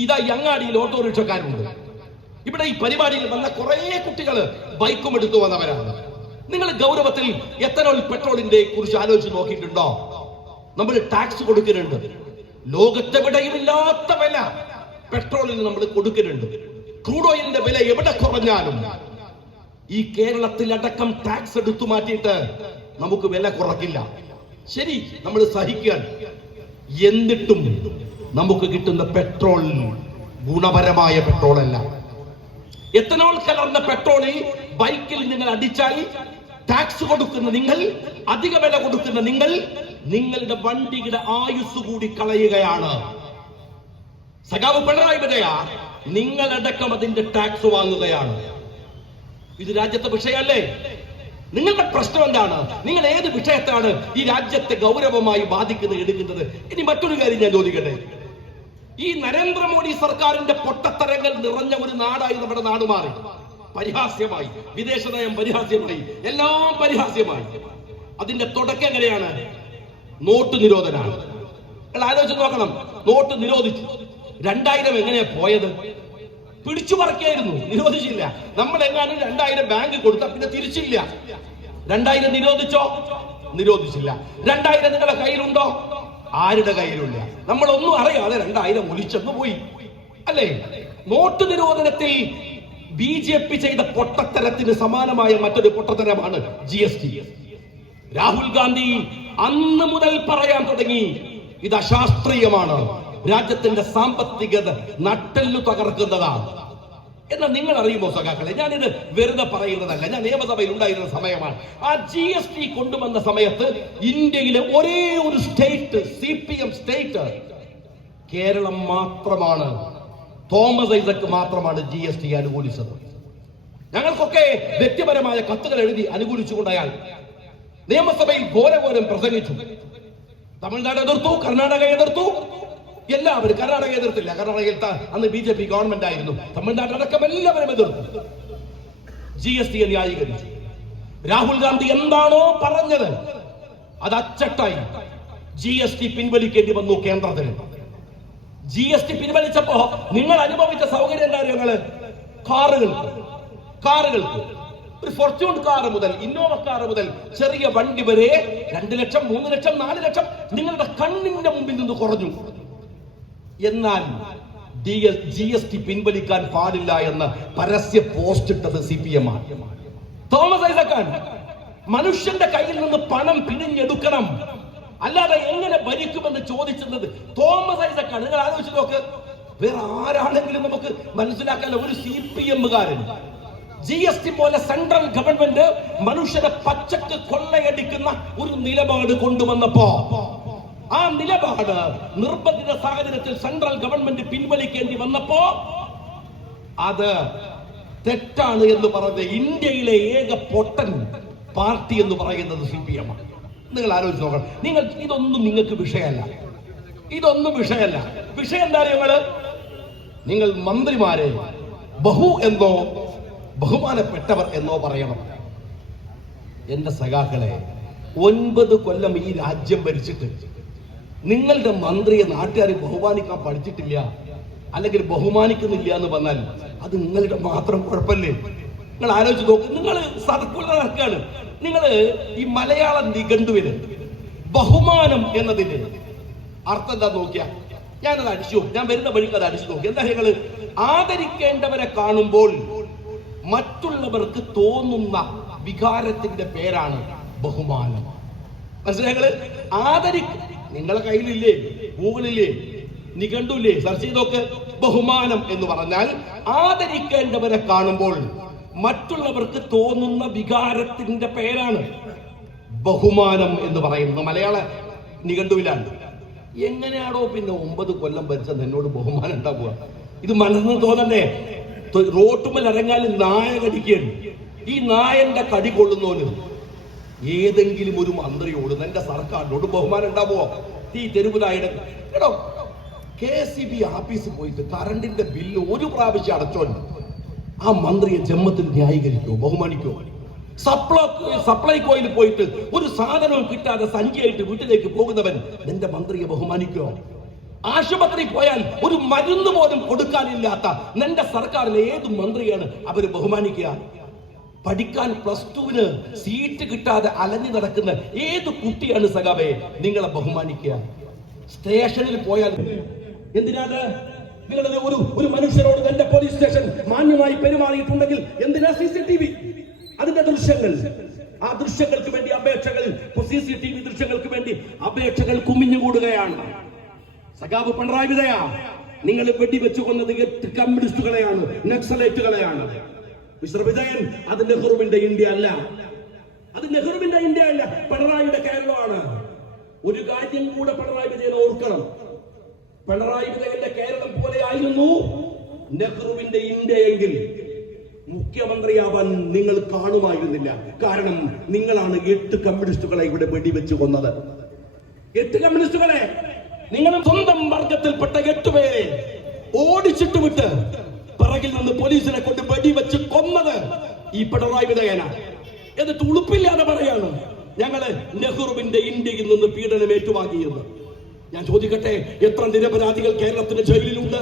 ഇതാ അങ്ങാടിയിൽ ഓട്ടോറിക്ഷക്കാരുണ്ട്. ഇവിടെ ഈ പരിപാടിയിൽ വന്ന കുറെ കുട്ടികൾ ബൈക്കും എടുത്തു വന്നവരാണ്. നിങ്ങൾ ഗൗരവത്തിൽ എത്തനോൾ പെട്രോളിന്റെ കുറിച്ച് ആലോചിച്ച് നോക്കിയിട്ടുണ്ടോ? നമ്മൾ ടാക്സ് കൊടുക്കുന്നുണ്ട്. ലോകത്തെവിടെയും ഇല്ലാത്ത വില പെട്രോളിന് നമ്മൾ കൊടുക്കുന്നുണ്ട്. ക്രൂഡ് ഓയിലിന്റെ വില എവിടെ കുറഞ്ഞാലും ഈ കേരളത്തിലടക്കം ടാക്സ് എടുത്തു മാറ്റിയിട്ട് നമുക്ക് വില കുറയ്ക്കില്ല. ശരി, നമ്മൾ സഹിക്കാൻ. എന്നിട്ടും നമുക്ക് കിട്ടുന്ന പെട്രോൾ ഗുണപരമായ പെട്രോൾ അല്ല. എത്തനോൾ കലർന്ന പെട്രോളിൽ ബൈക്കിൽ നിങ്ങൾ അടിച്ചാൽ ടാക്സ് കൊടുക്കുന്ന നിങ്ങൾ, അധിക വില കൊടുക്കുന്ന നിങ്ങൾ, നിങ്ങളുടെ വണ്ടിയുടെ ആയുസ് കൂടി കളയുകയാണ്. സഖാവ് പിണറായി വിജയൻ നിങ്ങളടക്കം അതിന്റെ ടാക്സ് വാങ്ങുകയാണ്. ഇത് രാജ്യത്തെ വിഷയമല്ലേ? നിങ്ങളുടെ പ്രശ്നം എന്താണ്? നിങ്ങൾ ഏത് വിഷയത്താണ് ഈ രാജ്യത്തെ ഗൗരവമായി ബാധിക്കുന്നത്, എടുക്കുന്നത്? ഇനി മറ്റൊരു കാര്യം ഞാൻ ചോദിക്കട്ടെ, ഈ നരേന്ദ്രമോദി സർക്കാരിന്റെ പൊട്ടത്തരങ്ങൾ നിറഞ്ഞ ഒരു നാടായി നമ്മുടെ നാട് മാറി. പരിഹാസ്യമായി, വിദേശ നയം പരിഹാസ്യമായി, എല്ലാം പരിഹാസ്യമായി. അതിന്റെ തുടക്കം എങ്ങനെയാണ്? നോട്ട് നിരോധനമാണ്. നിങ്ങൾ ആലോചിച്ച് നോക്കണം. നോട്ട് നിരോധിച്ചു. 2000 എങ്ങനെയാ പോയത്? പിടിച്ചു പറക്കായിരുന്നു, നിരോധിച്ചില്ല. നമ്മൾ എങ്ങാനും 2000 ബാങ്ക് കൊടുത്ത പിന്നെ തിരിച്ചില്ല. 2000 നിരോധിച്ചോ? നിരോധിച്ചില്ല. 2000 നിങ്ങളുടെ കയ്യിലുണ്ടോ? ആരുടെ കയ്യിലില്ല. നമ്മളൊന്നും അറിയാതെ 2000 ഒലിച്ചെന്ന് പോയി അല്ലേ? നോട്ട് നിരോധനത്തിൽ BJP ചെയ്ത പൊട്ടത്തരത്തിന് സമാനമായ മറ്റൊരു പൊട്ടത്തരമാണ് GST. രാഹുൽ ഗാന്ധി അന്ന് മുതൽ പറയാൻ തുടങ്ങി, ഇത് അശാസ്ത്രീയമാണ്, രാജ്യത്തിന്റെ സാമ്പത്തിക നട്ടെല്ലു തകർക്കുന്നതാണ്. എന്നാൽ നിങ്ങൾ അറിയുമോ സഖാക്കളെ, ഞാനിത് വെറുതെ പറയുന്നതല്ല. ഞാൻ നിയമസഭയിൽ ഉണ്ടായിരുന്ന സമയമാണ്. ആ GST കൊണ്ടുവന്ന സമയത്ത് ഇന്ത്യയിലെ ഒരേ ഒരു സ്റ്റേറ്റ്, CPM സ്റ്റേറ്റ്, കേരളം മാത്രമാണ്. തോമസ് ഐസക് മാത്രമാണ് GST അനുകൂലിച്ചത്. ഞങ്ങൾക്കൊക്കെ വ്യക്തിപരമായ കത്തുകൾ എഴുതി അനുകൂലിച്ചുകൊണ്ട് അയാൾ നിയമസഭയിൽ ഘോരഘോരം പ്രസംഗിച്ചു. തമിഴ്നാട് എതിർത്തു, കർണാടക എതിർത്തു, എല്ലാവരും. കർണാടക എതിർത്തില്ല, കർണാടകയിൽ അന്ന് BJP ഗവൺമെന്റ് ആയിരുന്നു. തമിഴ്നാട്ടിലടക്കം എല്ലാവരും എതിർത്തു, GST ന്യായീകരിച്ചു. രാഹുൽ ഗാന്ധി എന്താണോ പറഞ്ഞത് അത് അച്ചട്ടായി. GST പിൻവലിക്കേണ്ടി വന്നു കേന്ദ്രത്തിന്. GST പിൻവലിച്ചപ്പോ നിങ്ങൾ അനുഭവിച്ച സൗകര്യം എന്താ? ഞങ്ങള് കാറുകൾക്ക് ഒരു ഫോർച്യൂൺ കാർ മുതൽ ഇന്നോവ കാർ മുതൽ ചെറിയ വണ്ടി വരെ 2 ലക്ഷം, 3 ലക്ഷം, 4 ലക്ഷം നിങ്ങളുടെ കണ്ണിന്റെ മുമ്പിൽ നിന്ന് കുറഞ്ഞു. എന്നാൽ GST പിൻവലിക്കാൻ പാടില്ല എന്ന് പരസ്യ പോസ്റ്റ് ഇട്ടത് CPM ആണ്. തോമസ് ഐസക്കാണ്. മനുഷ്യന്റെ കയ്യിൽ നിന്ന് പണം പിഴിഞ്ഞെടുക്കണം, അല്ലാതെ എങ്ങനെ ഭരിക്കുമെന്ന് ചോദിച്ചത് തോമസ് ഐസക്കാണ്. നിങ്ങൾ ആലോചിച്ച് നോക്ക്, വേറെ ആരാണെങ്കിലും നമുക്ക് മനസ്സിലാക്കാൻ ഒരു CPM-കാരൻ GST പോലെ സെൻട്രൽ ഗവൺമെന്റ് മനുഷ്യരെ പച്ചക്ക് കൊള്ളയടിക്കുന്ന ഒരു നിലപാട് കൊണ്ടുവന്നപ്പോ ആ നിലപാട് നിർബന്ധിത സാഹചര്യത്തിൽ സെൻട്രൽ ഗവൺമെന്റ് പിൻവലിക്കേണ്ടി വന്നപ്പോ അത് തെറ്റാണ് എന്ന് പറഞ്ഞ ഇന്ത്യയിലെ ഏക പൊട്ടൻ പാർട്ടി എന്ന് പറയുന്നത് CPM ആണ്. നിങ്ങൾ ആലോചിച്ച് നോക്കണം. ഇതൊന്നും നിങ്ങൾക്ക് വിഷയമല്ല. വിഷയം എന്താ? നിങ്ങൾ മന്ത്രിമാരെ ബഹു എന്നോ ബഹുമാനപ്പെട്ടവർ എന്നോ പറയണം. എന്റെ സഖാക്കളെ, 9 കൊല്ലം ഈ രാജ്യം ഭരിച്ചിട്ട് നിങ്ങളുടെ മന്ത്രിയെ നാട്ടുകാരെ ബഹുമാനിക്കാൻ പഠിച്ചിട്ടില്ല, അല്ലെങ്കിൽ ബഹുമാനിക്കുന്നില്ല എന്ന് പറഞ്ഞാൽ അത് നിങ്ങളുടെ മാത്രം കുഴപ്പമില്ലേ? നിങ്ങൾ ആലോചിച്ച് നോക്ക്. നിങ്ങൾ സർക്കുലർ ഇറക്കുകയാണ്. നിങ്ങൾ ഈ മലയാള നിഘണ്ടുവിന് ബഹുമാനം എന്നതിന് അർത്ഥം എന്താ നോക്കിയാ? ഞാനത് അടിച്ചു നോക്കി. ഞാൻ വരുന്ന വഴിക്ക് അത് അടിച്ചു നോക്കി. എന്താ? ഞങ്ങള് ആദരിക്കേണ്ടവരെ കാണുമ്പോൾ മറ്റുള്ളവർക്ക് തോന്നുന്ന വികാരത്തിന്റെ പേരാണ് ബഹുമാനം. മനസ്സിലായി? നിങ്ങളെ കയ്യിലില്ലേ, ഗൂഗിളില്ലേ, നിഘണ്ടുല്ലേ, സെർച്ച് ചെയ്തൊക്കെ. ബഹുമാനം എന്ന് പറഞ്ഞാൽ ആദരിക്കേണ്ടവരെ കാണുമ്പോൾ മറ്റുള്ളവർക്ക് തോന്നുന്ന വികാരത്തിന്റെ പേരാണ് ബഹുമാനം എന്ന് പറയുന്നത്. മലയാള നിഘണ്ടുവിലാണ്. എങ്ങനെയാണോ പിന്നെ 9 കൊല്ലം ഭരിച്ചത് എന്നോട് ബഹുമാനം ഉണ്ടാവുക? ഇത് മനസ്സിന് തോന്നണ്ടേ? റോട്ടുമൽ ഇറങ്ങാൻ നായ കടിക്കുകയാണ്. ഈ നായന്റെ കടി കൊള്ളുന്നോന് ഏതെങ്കിലും ഒരു മന്ത്രിയോട്, എന്റെ സർക്കാരിനോട് ബഹുമാനം ഉണ്ടാവുമോ? ഈ തെരുവുനായുടെ കേട്ടോ, KCB ആഫീസിൽ പോയിട്ട് കറണ്ടിന്റെ ബില്ല് ഒരു പ്രാവശ്യം അടച്ചോൻ ആ മന്ത്രിയെ ജന്മത്തിൽ ന്യായീകരിക്കോ, ബഹുമാനിക്കോ? സപ്ലൈകോയിൽ പോയിട്ട് ഒരു സാധനവും കിട്ടാതെ സഞ്ചിയായിട്ട് വീട്ടിലേക്ക് പോകുന്നവൻ നിന്റെ മന്ത്രിയെ ബഹുമാനിക്കോ? ആശുപത്രി പോയാൽ ഒരു മരുന്ന് പോലും കൊടുക്കാനില്ലാത്ത നിന്റെ സർക്കാരിലെ ഏത് മന്ത്രിയാണ് അവര് ബഹുമാനിക്കുക? പഠിക്കാൻ +2-ന് സീറ്റ് കിട്ടാതെ അലഞ്ഞു നടക്കുന്ന ഏത് കുട്ടിയാണ് സഖാവേ നിങ്ങളെ ബഹുമാനിക്കുക? സ്റ്റേഷനിൽ പോയാൽ എന്തിനാണ് നിങ്ങളത്? ഒരു മനുഷ്യരോട് എന്റെ പോലീസ് സ്റ്റേഷൻ മാന്യമായി പെരുമാറിയിട്ടുണ്ടെങ്കിൽ എന്തിനാ CCTV? അതിന്റെ ദൃശ്യങ്ങൾ, ആ ദൃശ്യങ്ങൾക്ക് വേണ്ടി അപേക്ഷകൾ, CCTV ദൃശ്യങ്ങൾക്ക് വേണ്ടി അപേക്ഷകൾ കുമിഞ്ഞുകൂടുകയാണ്. സഖാവ് പിണറായി വിജയ, നിങ്ങൾ വെടിവെച്ചു കൊന്നത് 8 കമ്മ്യൂണിസ്റ്റുകളെയാണ്, നക്സലൈറ്റുകളെയാണ്. മിസ്റ്റർ വിജയൻ, അത് നെഹ്റുവിന്റെ ഇന്ത്യ അല്ല. പിണറായിയുടെ കേരളമാണ്. ഒരു കാര്യം കൂടെ പിണറായി വിജയൻ ഓർക്കണം. പിണറായി വിജയന്റെ കേരളം പോലെ ആയിരുന്നു നെഹ്റുവിന്റെ ഇന്ത്യയെങ്കിൽ മുഖ്യമന്ത്രിയാവാൻ നിങ്ങൾ കാണുമായിരുന്നില്ല. കാരണം നിങ്ങളാണ് 8 കമ്മ്യൂണിസ്റ്റുകളെ ഇവിടെ വെടിവെച്ച് കൊന്നത്. 8 കമ്മ്യൂണിസ്റ്റുകളെ, നിങ്ങളുടെ സ്വന്തം വർഗത്തിൽപ്പെട്ട 8 പേരെ ഓടിച്ചിട്ട് വിട്ട് പിറകിൽ നിന്ന് പോലീസിനെ കൊണ്ട് വെടിവെച്ച് കൊന്നത് ഈ പിണറായി വിജയനാണ്. എന്നിട്ട് ഉളുപ്പില്ലാതെ പറയാണ് ഞങ്ങള് നെഹ്റുവിന്റെ ഇന്ത്യയിൽ നിന്ന് പീഡനം ഏറ്റുവാങ്ങിയെന്ന്. ഞാൻ ചോദിക്കട്ടെ, എത്ര നിരപരാധികൾ കേരളത്തിന്റെ ജയിലിലുണ്ട്?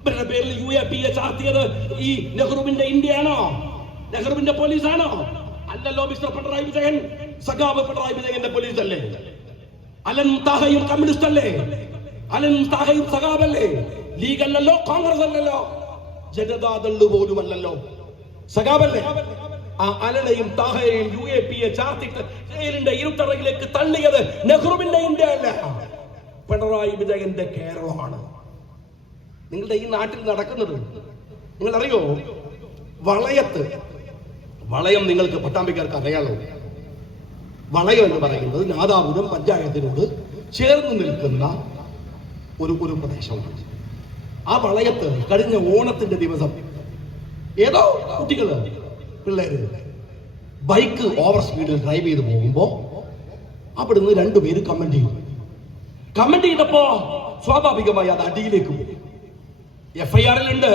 ഇവരുടെ പേരിൽ UAPA ചാർത്തിയത് ഈ നെഹ്റുവിന്റെ ഇന്ത്യയാണോ? നെഹ്റുവിന്റെ പോലീസാണോ? അല്ല. അല്ലല്ലോ മിസ്റ്റർ പിണറായി വിജയൻ. സഖാവ് പിണറായി വിജയന്റെ പോലീസ് അല്ലേ? അലൻ താഹയും കമ്മ്യൂണിസ്റ്റ് അല്ലേ? അലൻ താഹയും സഖാവല്ലേ? ലീഗ് അല്ലല്ലോ, കോൺഗ്രസ് അല്ലല്ലോ, ജനതാദള് പോലും അല്ലല്ലോ, സഖാവല്ലേ? ആ അലനെയും താഹയെയും UAP-യെ ചാർത്തിട്ട് ജയിലിന്റെ ഇരുട്ടറയിലേക്ക് തള്ളിയത് നെഹ്റുവിന്റെ ഇന്ത്യ അല്ല, പിണറായി വിജയന്റെ കേരളമാണ്. നിങ്ങളുടെ ഈ നാട്ടിൽ നടക്കുന്നത് നിങ്ങൾ അറിയോ? വളയം നിങ്ങൾക്ക് പട്ടാമ്പിക്കാർക്ക് അറിയാലോ. വളയം എന്ന് പറയുന്നത് നാദാപുരം പഞ്ചായത്തിനോട് ചേർന്ന് നിൽക്കുന്ന ഒരു പ്രദേശമാണ്. ആ വളയത്ത് കഴിഞ്ഞ ഓണത്തിന്റെ ദിവസം ഏതോ പിള്ളേര് ബൈക്ക് ഓവർ സ്പീഡിൽ ഡ്രൈവ് ചെയ്ത് പോകുമ്പോ അവിടുന്ന് രണ്ടുപേര് കമന്റ് ചെയ്തപ്പോ സ്വാഭാവികമായി അത് അടിയിലേക്ക് പോകും. FIR-ലുണ്ട്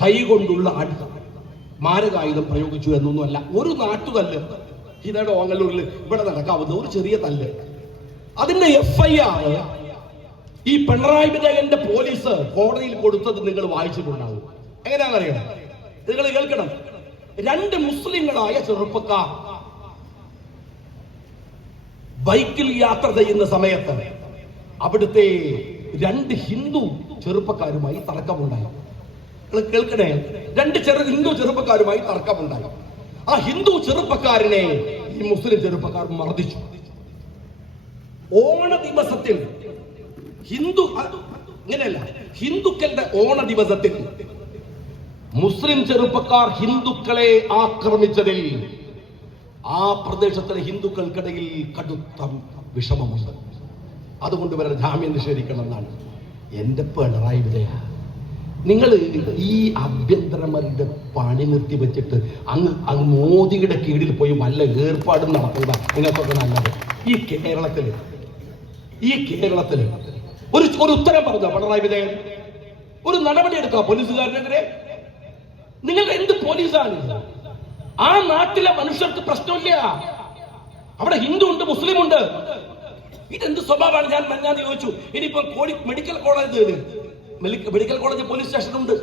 കൈ കൊണ്ടുള്ള അടി, മാരകായുധം പ്രയോഗിച്ചു എന്നൊന്നുമല്ല, ഒരു നാട്ടുതല്ല്. ഇതേടെ ഓങ്ങല്ലൂരിൽ ഇവിടെ നടക്കാവുന്ന ഒരു ചെറിയ തല്ല്. അതിന്റെ FIR ഈ പിണറായി വിജയന്റെ പോലീസ് കോടതിയിൽ കൊടുത്തത് നിങ്ങൾ വായിച്ചിട്ടുണ്ടാവും. എങ്ങനെയാണെന്നറിയണം, നിങ്ങൾ കേൾക്കണം. 2 മുസ്ലിങ്ങളായ ചെറുപ്പക്കാർ ബൈക്കിൽ യാത്ര ചെയ്യുന്ന സമയത്ത് അവിടുത്തെ 2 ഹിന്ദു ചെറുപ്പക്കാരുമായി തർക്കമുണ്ടായി. കേൾക്കണേ, 2 ഹിന്ദു ചെറുപ്പക്കാരുമായി തർക്കമുണ്ടായി. ആ ഹിന്ദു ചെറുപ്പക്കാരനെ ഈ മുസ്ലിം ചെറുപ്പക്കാർ മർദ്ദിച്ചു. ഓണ ദിവസത്തിൽ ഇങ്ങനെയല്ല, ഹിന്ദുക്കളുടെ ഓണ ദിവസത്തിൽ മുസ്ലിം ചെറുപ്പക്കാർ ഹിന്ദുക്കളെ ആക്രമിച്ചതിൽ ആ പ്രദേശത്തിലെ ഹിന്ദുക്കൾക്കിടയിൽ കടുത്ത വിഷമമുണ്ട്. അതുകൊണ്ട് വരെ ജാമ്യം നിഷേധിക്കണം എന്നാണ് എന്റെ പിണറായി വിജയ. നിങ്ങൾ ഈ ആഭ്യന്തരമന്ത്രിയുടെ പണി നിർത്തി വെച്ചിട്ട് അങ്ങ് മോദിയുടെ കീഴിൽ പോയി വല്ല ഏർപ്പാടും നടത്തുക നിങ്ങൾക്കൊക്കെ നല്ലത്. ഈ കേരളത്തില് ഒരു ഉത്തരം പറഞ്ഞ പിണറായി വിജയൻ, ഒരു നടപടി എടുക്കുക പോലീസുകാരനെതിരെ. നിങ്ങൾ എന്ത് പോലീസാണ്? ആ നാട്ടിലെ മനുഷ്യർക്ക് പ്രശ്നമില്ല. അവിടെ ഹിന്ദു ഉണ്ട്, മുസ്ലിം ഉണ്ട്. ഇതെന്ത് സ്വഭാവമാണ്? ഞാൻ ചോദിച്ചു. ഇനിയിപ്പോ മെഡിക്കൽ കോളേജ് പോലീസ് സ്റ്റേഷൻ ഉണ്ട്.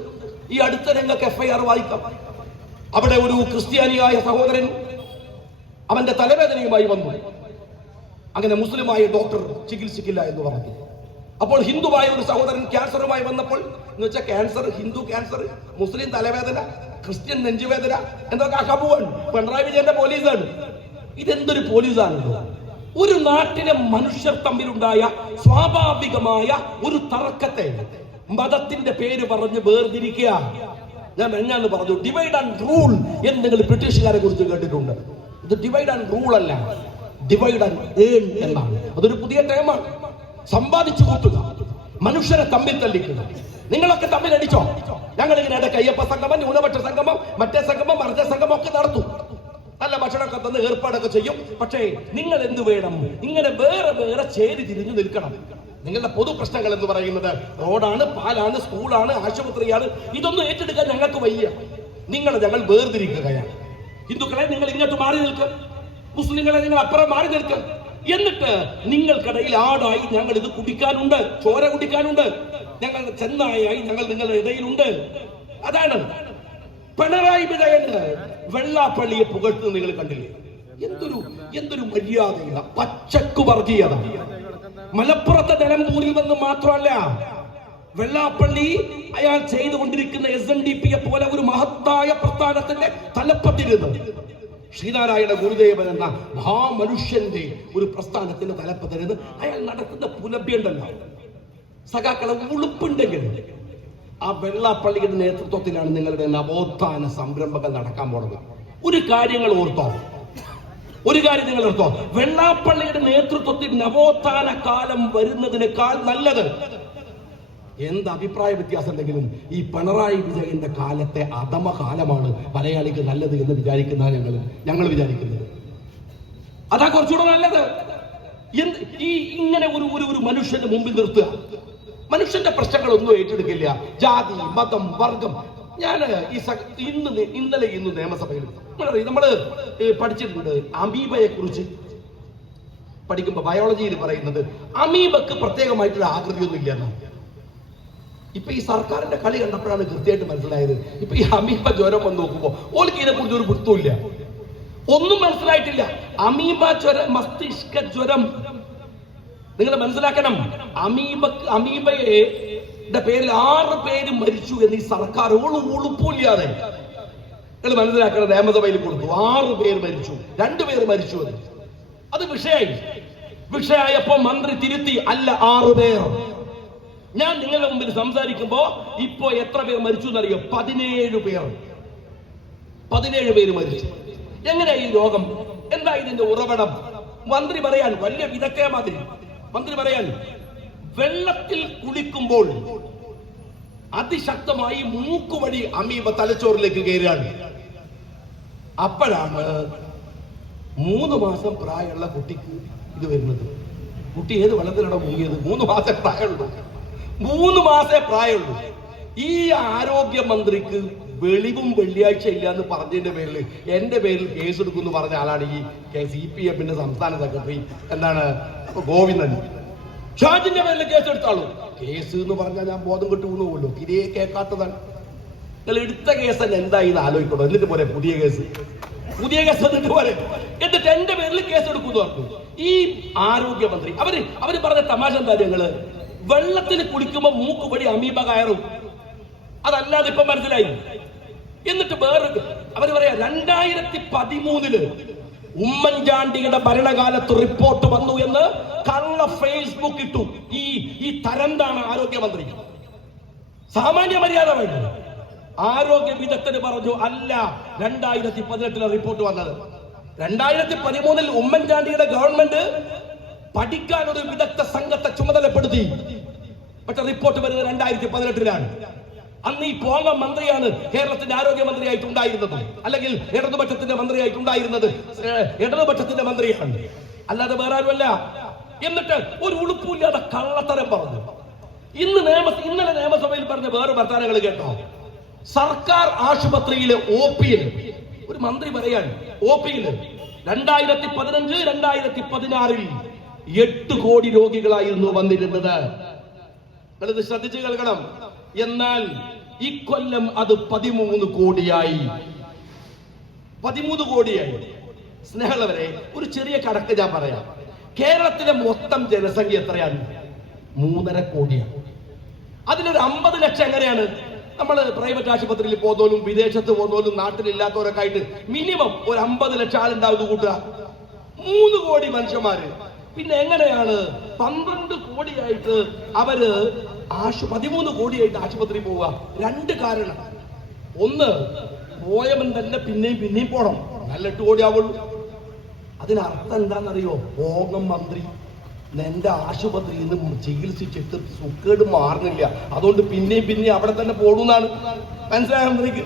ഈ അടുത്ത രംഗക്ക് FIR വായിക്കാം. അവിടെ ഒരു ക്രിസ്ത്യാനിയായ സഹോദരൻ അവന്റെ തലവേദനയുമായി വന്നു. അങ്ങനെ മുസ്ലിമായ ഡോക്ടർ ചികിത്സിക്കില്ല എന്ന് പറഞ്ഞു. അപ്പോൾ ഹിന്ദുവായ ഒരു സഹോദരൻ ക്യാൻസറുമായി വന്നപ്പോൾ, എന്ന് വെച്ചാൽ ക്യാൻസർ, ഹിന്ദു ക്യാൻസർ, മുസ്ലിം തലവേദന, ക്രിസ്ത്യൻ നെഞ്ചുവേദന, എന്തൊക്കെ അഹബുവൻ പിണറായി വിജയന്റെ പോലീസാണ്. ഇതെന്തൊരു പോലീസാണല്ലോ? ഒരു നാട്ടിലെ മനുഷ്യർ തമ്മിലുണ്ടായ സ്വാഭാവികമായ ഒരു തർക്കത്തെ മതത്തിന്റെ പേര് പറഞ്ഞ് വേർതിരിക്കുക. ഞാൻ പറഞ്ഞു, ഡിവൈഡ് ആൻഡ് റൂൾ എന്ന് നിങ്ങൾ ബ്രിട്ടീഷുകാരെ കുറിച്ച് കേട്ടിട്ടുണ്ട്. ഇത് ഡിവൈഡ് ആൻഡ് റൂൾ അല്ല, ഡിവൈഡ് ആൻഡ് ഏൺ എന്നാണ്. അതൊരു പുതിയ ടേമാണ്. സമ്പാദിച്ചു കൂട്ടുക, മനുഷ്യരെ തമ്മിൽ തല്ലിക്കുക. നിങ്ങളൊക്കെ തമ്മിൽ അടിച്ചോ? ഞങ്ങൾ ഇങ്ങനെ ഇടയ്ക്ക് അയ്യപ്പ സംഗമം, ന്യൂനപക്ഷ സംഗമം, മറ്റേ സംഗമം, മർദ്ദ സംഗമം ഒക്കെ നടത്തും. നല്ല ഭക്ഷണമൊക്കെ തന്ന് ഏർപ്പാടൊക്കെ ചെയ്യും. പക്ഷേ നിങ്ങൾ എന്ത് വേണം? ഇങ്ങനെ വേറെ ചേരി തിരിഞ്ഞു നിൽക്കണം. നിങ്ങളുടെ പൊതു പ്രശ്നങ്ങൾ എന്ന് പറയുന്നത് റോഡാണ്, പാലാണ്, സ്കൂളാണ്, ആശുപത്രിയാണ്. ഇതൊന്നും ഏറ്റെടുക്കാൻ ഞങ്ങൾക്ക് വയ്യ. ഞങ്ങൾ വേർതിരിക്കുകയാണ്. ഹിന്ദുക്കളെ നിങ്ങൾ ഇങ്ങോട്ട് മാറി നിൽക്കുക, മുസ്ലിങ്ങളെ നിങ്ങൾ അപ്പുറം മാറി നിൽക്കുക. എന്നിട്ട് നിങ്ങൾക്കിടയിൽ ആടായി ഞങ്ങൾ ഇത് കുടിക്കാനുണ്ട്, ചോര കുടിക്കാനുണ്ട്, ഞങ്ങൾ ചെന്നായായി ഞങ്ങൾ നിങ്ങളുടെ ഇടയിലുണ്ട്. അതാണ് പിണറായി വിജയന് വെള്ളാപ്പള്ളിയെ പുകഴ്ത്തുന്നത് നിങ്ങൾ കണ്ടില്ലേ? എന്തൊരു മര്യാദയില്ല, പച്ചക്കു വർഗീയത. മലപ്പുറത്തെ നിലമ്പൂരിൽ വന്ന് മാത്രമല്ല, വെള്ളാപ്പള്ളി അയാൾ ചെയ്തുകൊണ്ടിരിക്കുന്ന SNDP-യെ പോലെ ഒരു മഹത്തായ പ്രസ്ഥാനത്തിന്റെ തലപ്പത്തിരുന്ന് ശ്രീനാരായണ ഗുരുദേവൻ എന്ന മഹാമനുഷ്യന്റെ ഒരു പ്രസ്ഥാനത്തിന്റെ തലപ്പത്തിരുന്ന് അയാൾ നടത്തുന്ന പുലഭ്യുണ്ടല്ലോ, സഖാക്കളെ ഉളുപ്പുണ്ടെങ്കിൽ ആ വെള്ളാപ്പള്ളിയുടെ നേതൃത്വത്തിലാണ് നിങ്ങളുടെ നവോത്ഥാന സംരംഭങ്ങൾ നടക്കാൻ പോകുന്നത്. ഒരു കാര്യം നിങ്ങൾ ഓർത്തോ, വെള്ളാപ്പള്ളിയുടെ നേതൃത്വത്തിൽ നവോത്ഥാന കാലം വരുന്നതിനേക്കാൾ നല്ലത്, എന്ത് അഭിപ്രായ വ്യത്യാസം ഉണ്ടെങ്കിലും ഈ പിണറായി വിജയന്റെ കാലത്തെ അധമ കാലമാണ് മലയാളിക്ക് നല്ലത് എന്ന് വിചാരിക്കുന്ന ഞങ്ങൾ വിചാരിക്കുന്നത്. അതാ കുറച്ചുകൂടെ നല്ലത്. ഇങ്ങനെ ഒരു മനുഷ്യന്റെ മുമ്പിൽ നിർത്തുക, മനുഷ്യന്റെ പ്രശ്നങ്ങളൊന്നും ഏറ്റെടുക്കില്ല. ജാതി, മതം, വർഗം. ഞാൻ ഇന്നലെ നിയമസഭയിൽ നമ്മൾ പഠിച്ചിട്ടുണ്ട് അമീബയെ കുറിച്ച്. പഠിക്കുമ്പോ ബയോളജിയിൽ പറയുന്നത് അമീബക്ക് പ്രത്യേകമായിട്ടുള്ള ആകൃതിയൊന്നും ഇല്ല എന്നാണ്. ഇപ്പൊ ഈ സർക്കാരിന്റെ കളി കണ്ടപ്പോഴാണ് കൃത്യമായിട്ട് മനസ്സിലായത്. ഇപ്പൊ ഈ അമീബ ജ്വരം വന്ന് നോക്കുമ്പോ ഓൾക്ക് ഇതിനെ കുറിച്ച് ഒരു പുസ്തകമില്ല. ഒന്നും മനസ്സിലായിട്ടില്ല. അമീബ ജ്വരം, മസ്തിഷ്ക ജ്വരം. നിങ്ങൾ മനസ്സിലാക്കണം, അമീബയുടെ പേരിൽ 6 പേര് മരിച്ചു എന്ന് ഈ സർക്കാർ ഉളുപ്പില്ലാതെ. നിങ്ങൾ മനസ്സിലാക്കണം, നിയമസഭയിൽ കൊടുത്തു 6 പേര് മരിച്ചു, 2 പേര് മരിച്ചു എന്ന്. അത് വിഷയമായപ്പോ മന്ത്രി തിരുത്തി, അല്ല 6 പേർ. ഞാൻ നിങ്ങളുടെ മുമ്പിൽ സംസാരിക്കുമ്പോ ഇപ്പോ എത്ര പേർ മരിച്ചു എന്നറിയോ? 17 പേർ. 17 പേര് മരിച്ചു. എങ്ങനെയാ ഈ രോഗം? എന്താ ഇതിന്റെ ഉറവിടം? മന്ത്രി പറയാൻ വലിയ വിദഗ്ധ മാതിരി മന്ത്രി പറയാൻ, വെള്ളത്തിൽ കുളിക്കുമ്പോൾ അതിശക്തമായി മൂക്കുവഴി അമീബ തലച്ചോറിലേക്ക് കയറുകയാണ്. അപ്പോഴാണ് 3 മാസം പ്രായമുള്ള കുട്ടിക്ക് ഇത് വരുന്നത്. കുട്ടി ഏത് വെള്ളത്തിലാണോ മുങ്ങിയത്? 3 മാസം പ്രായമുള്ളൂ. 3 മാസേ പ്രായമുള്ളൂ. ഈ ആരോഗ്യമന്ത്രിക്ക് വെളിവും വെള്ളിയാഴ്ച ഇല്ല എന്ന് പറഞ്ഞതിന്റെ പേരിൽ എന്റെ പേരിൽ കേസ് എടുക്കുമെന്ന് പറഞ്ഞ ആളാണ് ഈ CPM സംസ്ഥാന സെക്രട്ടറി ഗോവിന്ദൻ. ഷാജിന്റെ പേരിൽ കേസ് എടുത്താളൂ. കേസ് എന്ന് പറഞ്ഞാൽ ഞാൻ ബോധം കെട്ടു പോകുമല്ലോ, തിരികെ കേൾക്കാത്തതാണ്. നിങ്ങൾ എടുത്ത കേസ് തന്നെ എന്തായി ആലോചിക്കണോ? എന്നിട്ട് പോലെ പുതിയ കേസ് എന്നിട്ട് പോലെ, എന്നിട്ട് എന്റെ പേരിൽ കേസ് എടുക്കുമെന്ന് പറഞ്ഞു ഈ ആരോഗ്യമന്ത്രി. അവര് പറഞ്ഞ തമാശ എന്താ? ഞങ്ങള് വെള്ളത്തിൽ കുളിക്കുമ്പോ മൂക്കുപടി അമീബ കയറും, അതല്ലാതെ ഇപ്പൊ മനസ്സിലായി. എന്നിട്ട് വേറെ അവര് പറയാ, 2013 ഉമ്മൻചാണ്ടിയുടെ ഭരണകാലത്ത് റിപ്പോർട്ട് വന്നു എന്ന് കള്ള ഫേസ്ബുക്ക് ഇട്ടു ഈ തരംതാണ് ആരോഗ്യമന്ത്രി. സാമാന്യ മര്യാദ വേണ്ട. ആരോഗ്യ വിദഗ്ധന് പറഞ്ഞു, അല്ല 2018 റിപ്പോർട്ട് വന്നത്. 2013 ഉമ്മൻചാണ്ടിയുടെ ഗവൺമെന്റ് പഠിക്കാൻ ഒരു വിദഗ്ധ സംഘത്തെ ചുമതലപ്പെടുത്തി. പക്ഷെ റിപ്പോർട്ട് വരുന്നത് 2018 അന്ന് ഈ പോങ്ങ മന്ത്രിയാണ് കേരളത്തിന്റെ ആരോഗ്യമന്ത്രിയായിട്ടുണ്ടായിരുന്നത്, അല്ലെങ്കിൽ ഇടതുപക്ഷത്തിന്റെ മന്ത്രിയായിട്ടുണ്ടായിരുന്നത് ഇടതുപക്ഷത്തിന്റെ മന്ത്രിയാണ്, അല്ലാതെ വേറെ ആരുമല്ല. എന്നിട്ട് ഒരു ഉളുപ്പില്ലാതെ കള്ളത്തരം പറഞ്ഞു. ഇന്നലെ നിയമസഭയിൽ പറഞ്ഞ വേറെ വർത്തമാനങ്ങൾ കേട്ടോ? സർക്കാർ ആശുപത്രിയിലെ OP-യിൽ ഒരു മന്ത്രി പറയാൻ, OP-യിൽ 2015-2016 8 കോടി രോഗികളായിരുന്നു വന്നിരുന്നത്. നിങ്ങളിത് ശ്രദ്ധിച്ച് കേൾക്കണം. എന്നാൽ ഇക്കൊല്ലം അത് 13 കോടിയായി. 13 കോടിയായി. സ്നേഹമുള്ളവരെ, ഒരു ചെറിയ കണക്ക് ഞാൻ പറയാം. കേരളത്തിലെ മൊത്തം ജനസംഖ്യ എത്രയാണ്? 3.5 കോടിയാണ്. അതിലൊരു 50 ലക്ഷം എങ്ങനെയാണ്? നമ്മൾ പ്രൈവറ്റ് ആശുപത്രിയിൽ പോകുന്നവരും വിദേശത്ത് പോകുന്നവരും നാട്ടിലില്ലാത്തവരൊക്കെ ആയിട്ട് മിനിമം ഒരു 50 ലക്ഷം ആളുണ്ടാവുന്ന കൂട്ടുക. 3 കോടി മനുഷ്യന്മാര്. പിന്നെ എങ്ങനെയാണ് 12 കോടിയായിട്ട് അവര് 13 കോടിയായിട്ട് ആശുപത്രിയിൽ പോവുക? 2 കാരണം. ഒന്ന്, പോയവൻ തന്നെ പിന്നെയും പോണം, നല്ല 8 കോടി ആവുള്ളൂ. അതിനർത്ഥം എന്താണെന്നറിയോ? പോകം മന്ത്രി എന്റെ ആശുപത്രിയിൽ നിന്ന് ചികിത്സിച്ചിട്ട് സുഖേട് മാറുന്നില്ല, അതുകൊണ്ട് പിന്നെയും അവിടെ തന്നെ പോടുന്നാണ് മനസ്സിലായ മന്ത്രിക്ക്.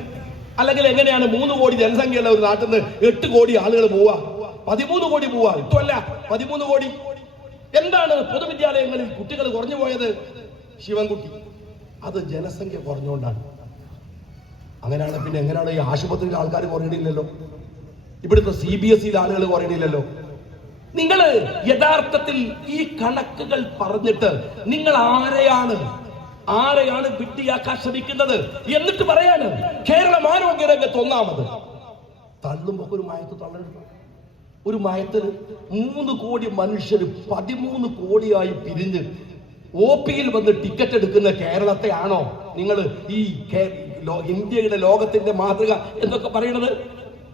അല്ലെങ്കിൽ എങ്ങനെയാണ് 3 കോടി ജനസംഖ്യയുള്ള ഒരു നാട്ടിൽ നിന്ന് 8 കോടി ആളുകൾ പോവാ? 13 കോടി പോവാ. ഇട്ടല്ല 13 കോടി. എന്താണ് പൊതുവിദ്യാലയങ്ങളിൽ കുട്ടികൾ കുറഞ്ഞു പോയത്? ശിവൻകുട്ടി, അത് ജനസംഖ്യ കുറഞ്ഞുകൊണ്ടാണ്. അങ്ങനെയാണ്. പിന്നെ എങ്ങനെയാണ് ഈ ആശുപത്രിയിൽ ആൾക്കാർ കുറയണില്ലല്ലോ, ഇവിടുത്തെ CBSE ആളുകൾ കുറയണില്ലല്ലോ. നിങ്ങൾ യഥാർത്ഥത്തിൽ ഈ കണക്കുകൾ പറഞ്ഞിട്ട് നിങ്ങൾ ആരെയാണ് വിഡ്ഢിയാക്കാൻ ശ്രമിക്കുന്നത്? എന്നിട്ട് പറയാണ് കേരളം ആരോഗ്യ രംഗത്ത് 1ാമത്. തള്ളുമ്പോ ഒരു മയത്തിന് 3 കോടി മനുഷ്യർ 13 കോടിയായി പിരിഞ്ഞ് OP-യിൽ വന്ന് ടിക്കറ്റ് എടുക്കുന്ന കേരളത്തെ ആണോ നിങ്ങൾ ഈ ഇന്ത്യയുടെ ലോകത്തിന്റെ മാതൃക എന്നൊക്കെ പറയുന്നത്?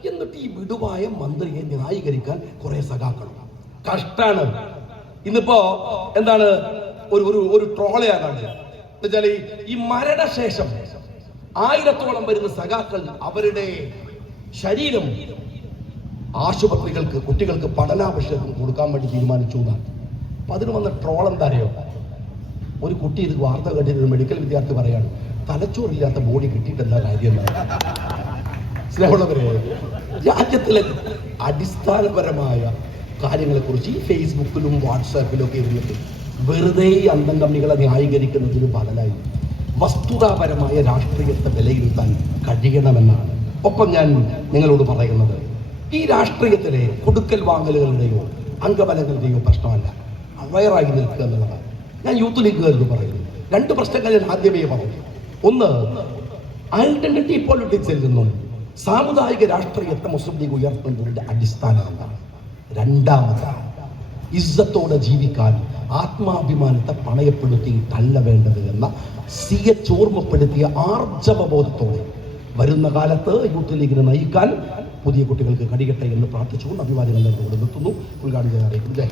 എന്നിട്ട് ഈ വിടുവായ മന്ത്രിയെ ന്യായീകരിക്കാൻ കുറെ സഖാക്കളും കഷ്ടാണ്. ഇന്നിപ്പോ എന്താണ് ഒരു ട്രോളയാണ് എന്നുവെച്ചാൽ ഈ മരണശേഷം 1000-ഓളം വരുന്ന സഖാക്കൾ അവരുടെ ശരീരം ആശുപത്രികൾക്ക് കുട്ടികൾക്ക് പഠനാവശ്യത്തിന് കൊടുക്കാൻ വേണ്ടി തീരുമാനിച്ചു എന്നാണ്. അപ്പൊ അതിന് വന്ന ട്രോൾ എന്താ അറിയോ? ഒരു കുട്ടി ഇത് വാർത്ത കേട്ടിട്ട് മെഡിക്കൽ വിദ്യാർത്ഥി പറയാണ്, തലച്ചോറില്ലാത്ത ബോഡി കിട്ടിയിട്ടെന്താ കാര്യം? സ്നേഹമുള്ളവരെ, രാജ്യത്തിലെ അടിസ്ഥാനപരമായ കാര്യങ്ങളെ കുറിച്ച് ഈ ഫേസ്ബുക്കിലും വാട്സാപ്പിലും ഒക്കെ ഇരുന്നിട്ട് വെറുതെ അന്തം കമ്മികളെ ന്യായീകരിക്കുന്നതിന് ബദലായി വസ്തുതാപരമായ രാഷ്ട്രീയത്തെ വിലയിരുത്താൻ കഴിയണമെന്നാണ്. ഒപ്പം ഞാൻ നിങ്ങളോട് പറയുന്നത്, ഈ രാഷ്ട്രീയത്തിലെ കൊടുക്കൽ വാങ്ങലുകളുടെയോ അംഗബലങ്ങളുടെയോ പ്രശ്നമല്ല, അവയറായി നിൽക്കുക എന്നുള്ളതാണ്. ഞാൻ യൂത്ത് ലീഗുകാരെന്ന് പറയുന്നു. 2 പ്രശ്നങ്ങൾ ഞാൻ ആദ്യമേ പറഞ്ഞു. ഒന്ന്, ഐഡന്റിറ്റി പൊളിറ്റിക്സിൽ നിന്നും സാമുദായിക രാഷ്ട്രീയത്തെ മുസ്ലിം ലീഗ് ഉയർത്തുന്നതിന്റെ അടിസ്ഥാനം എന്താണ്? രണ്ടാമതാണ് ഇസ്സത്തോടെ ജീവിക്കാൻ ആത്മാഭിമാനത്തെ പണയപ്പെടുത്തിയിട്ടല്ല വേണ്ടത് എന്ന CH ഓർമ്മപ്പെടുത്തിയ ആർജവബോധത്തോടെ വരുന്ന കാലത്ത് യൂത്ത് ലീഗിനെ നയിക്കാൻ പുതിയ കുട്ടികൾക്ക് കഴിയട്ടെ എന്ന് പ്രാർത്ഥിച്ചുകൊണ്ട് അഭിവാദ്യങ്ങൾ നിർത്തുന്നു. ഉദ്ഘാടനം ചെയ്യാൻ അറിയിക്കുന്നു.